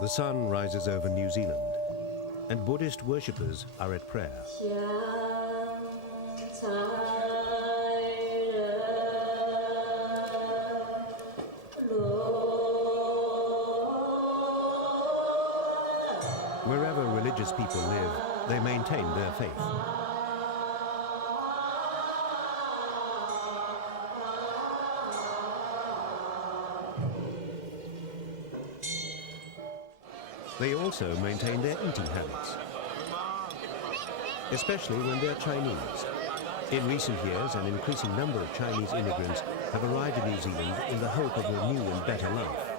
The sun rises over New Zealand, and Buddhist worshippers are at prayer. Wherever religious people live, they maintain their faith. They also maintain their eating habits, especially when they're Chinese. In recent years, an increasing number of Chinese immigrants have arrived in New Zealand in the hope of a new and better life.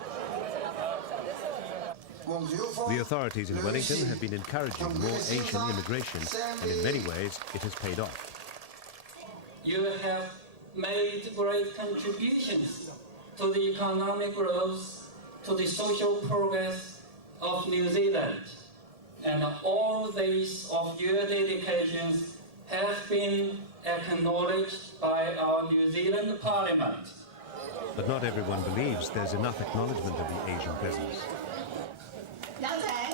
The authorities in Wellington have been encouraging more Asian immigration, and in many ways it has paid off. You have made great contributions to the economic growth, to the social progress of New Zealand, and all these of your dedications have been acknowledged by our New Zealand Parliament. But not everyone believes there's enough acknowledgement of the Asian presence.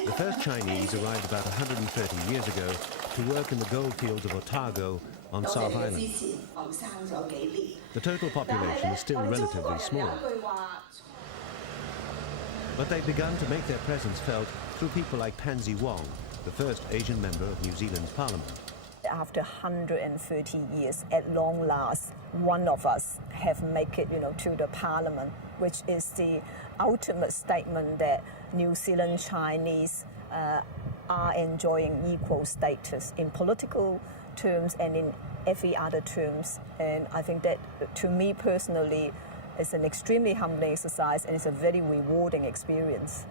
The first Chinese arrived about 130 years ago to work in the goldfields of Otago on South Island. The total population is still relatively small, but they've begun to make their presence felt through people like Pansy Wong, the first Asian member of New Zealand's parliament. After 130 years, at long last, one of us have made it, to the parliament, which is the ultimate statement that New Zealand Chinese are enjoying equal status in political terms and in every other terms. And I think that, to me personally, it's an extremely humbling exercise and it's a very rewarding experience.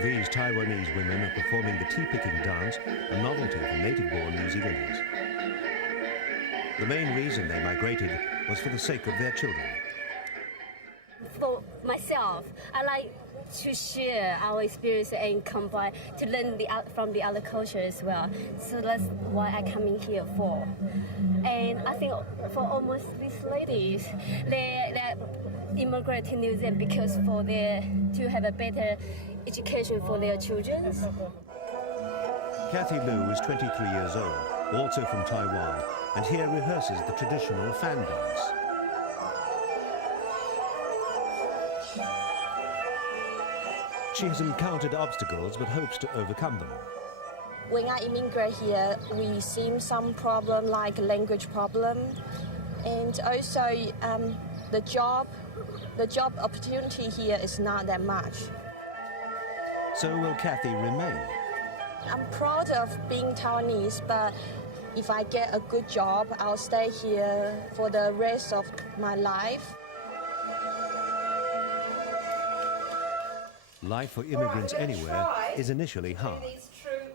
These Taiwanese women are performing the tea-picking dance, a novelty for native-born New Zealanders. The main reason they migrated was for the sake of their children. For myself, I like to share our experience and combine to learn from the other culture as well. So that's why I come in here for. And I think for almost these ladies, they immigrate to New Zealand because to have a better education for their children. Kathy Liu is 23 years old, also from Taiwan, and here rehearses the traditional fan dance. She has encountered obstacles but hopes to overcome them. When I immigrate here, we see some problem like language problem, and also the job opportunity here is not that much. So will Kathy remain? I'm proud of being Taiwanese, but if I get a good job, I'll stay here for the rest of my life. Life for immigrants anywhere is initially hard.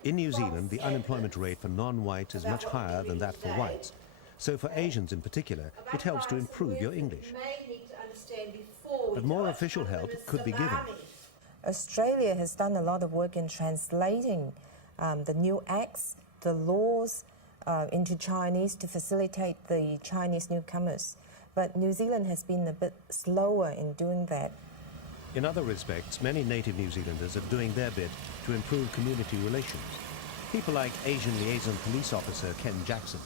In New Zealand, the unemployment rate for non-whites is much higher than that for whites. So for Asians in particular, it helps to improve your English. But more official help could be given. Australia has done a lot of work in translating the new acts, the laws into Chinese to facilitate the Chinese newcomers. But New Zealand has been a bit slower in doing that. In other respects, many native New Zealanders are doing their bit to improve community relations. People like Asian liaison police officer Ken Jackson.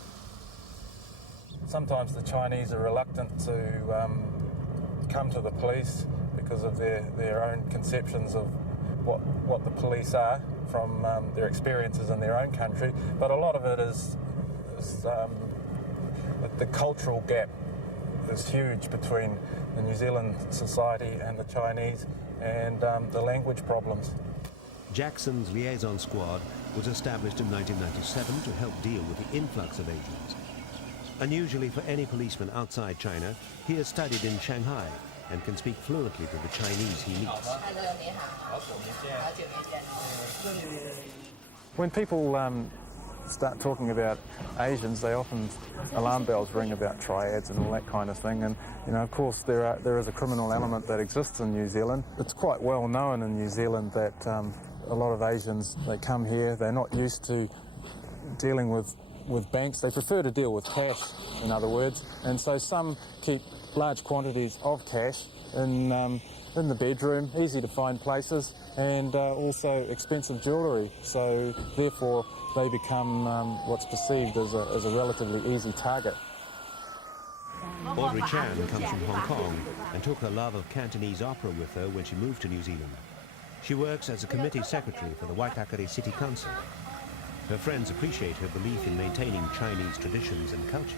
Sometimes the Chinese are reluctant to come to the police because of their own conceptions of what the police are from their experiences in their own country. But a lot of it is the cultural gap is huge between the New Zealand society and the Chinese, and the language problems. Jackson's liaison squad was established in 1997 to help deal with the influx of Asians. Unusually for any policeman outside China, he has studied in Shanghai and can speak fluently to the Chinese he meets. When people start talking about Asians, they often alarm bells ring about triads and all that kind of thing. And of course, there is a criminal element that exists in New Zealand. It's quite well known in New Zealand that a lot of Asians, they come here, they're not used to dealing with with banks. They prefer to deal with cash, in other words, and so some keep large quantities of cash in the bedroom, easy to find places, and also expensive jewellery. So therefore they become what's perceived as a relatively easy target. Audrey Chan comes from Hong Kong and took her love of Cantonese opera with her when she moved to New Zealand. She works as a committee secretary for the Waitakere City Council. Her friends appreciate her belief in maintaining Chinese traditions and culture.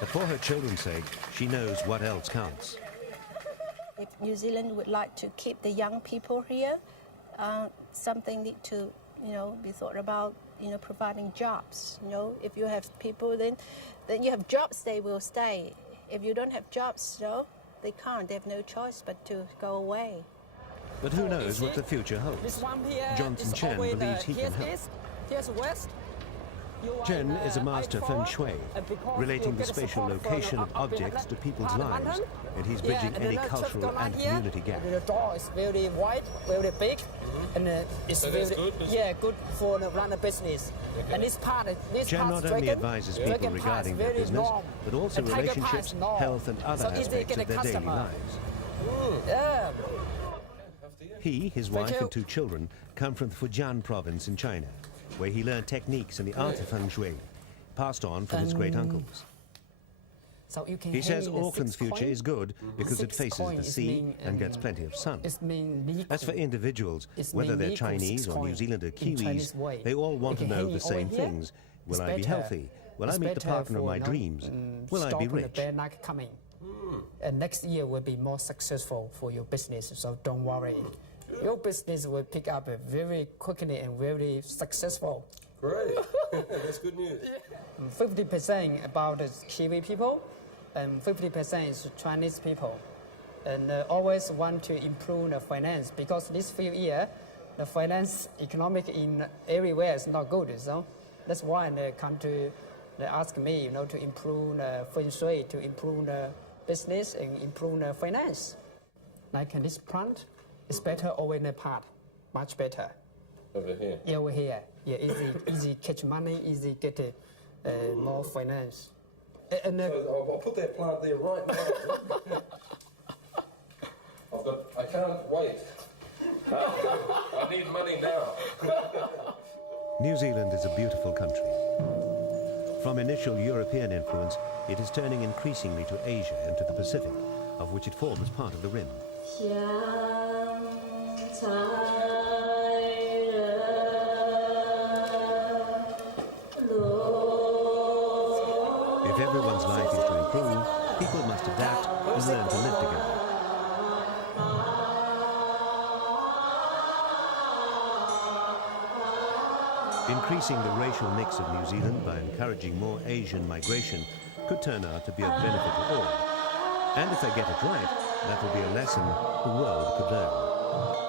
But for her children's sake, she knows what else counts. If New Zealand would like to keep the young people here, something need to, be thought about, providing jobs. If you have people, then you have jobs, they will stay. If you don't have jobs, they can't. They have no choice but to go away. But who knows what the future holds? This one here Johnson Chen believes he can help. Here's west. Chen is a master feng shui, relating the spatial location of objects to people's lives, and he's bridging any cultural and community gap. The door is very wide, very big, and it's so very good, good for the run a business. Okay. And this Chen not only advises people regarding their business, but also relationships, health, and other aspects of their daily lives. Yeah. He, his wife, and 2 children come from the Fujian province in China, where he learned techniques in the art of feng shui, passed on from his great-uncles. So He says Auckland's future is good because it faces the sea and gets plenty of sun. As for individuals, whether they're Chinese or New Zealand or Kiwis, they all want to know the same things. Will I be healthy? Will I meet the partner of my dreams? Will I be rich? And next year will be more successful for your business, so don't worry. Your business will pick up very quickly and very successful. Great. That's good news. 50% about the Kiwi people and 50% is Chinese people. And always want to improve the finance because this few years, the finance economic in everywhere is not good. So that's why they come to they ask me, to improve the feng shui, to improve the business and improve the finance. Like this plant, it's better over in the part, much better. Over here? Yeah, over here. Yeah, easy catch money, easy get more finance. And so I'll put that plant there right now. I can't wait. I need money now. New Zealand is a beautiful country. From initial European influence, it is turning increasingly to Asia and to the Pacific, of which it forms part of the rim. If everyone's life is to improve, people must adapt and learn to live together. Increasing the racial mix of New Zealand by encouraging more Asian migration could turn out to be of benefit to all. And if they get it right, that will be a lesson the world could learn.